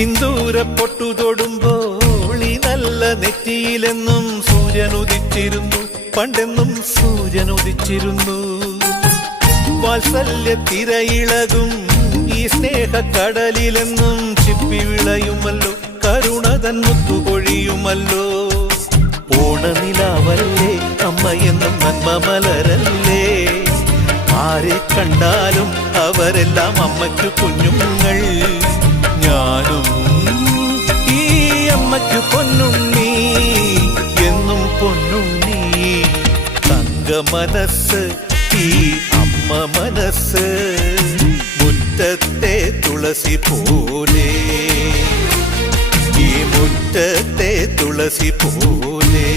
സിന്ദൂര പൊട്ടു തൊടുമ്പോൾ ഈ നല്ല നെറ്റിയിലെന്നും സൂര്യൻ ഉദിച്ചിരുന്നു, പണ്ടെന്നും സൂര്യൻ ഉദിച്ചിരുന്നു. വാത്സല്യ തിരയിളകും ഈ സ്നേഹക്കടലിലെന്നും ചിപ്പി വിളയുമല്ലോ, കരുണതൻ മുത്തുപൊഴിയുമല്ലോ. ഓണനിലാവല്ലേ അമ്മയെന്നും നന്മ മലരല്ലേ, ആരെ കണ്ടാലും അവരെല്ലാം അമ്മയ്ക്കു കുഞ്ഞുങ്ങൾ. ഞാനും ഈ അമ്മയ്ക്കു പൊന്നുണ്ണി, എന്നും പൊന്നുണ്ണി. തങ്ക മനസ്സ് ഈ അമ്മ മനസ്സ്, മുറ്റത്തെ തുളസി പോലെ, ഈ മുറ്റത്തെ തുളസി പോലെ.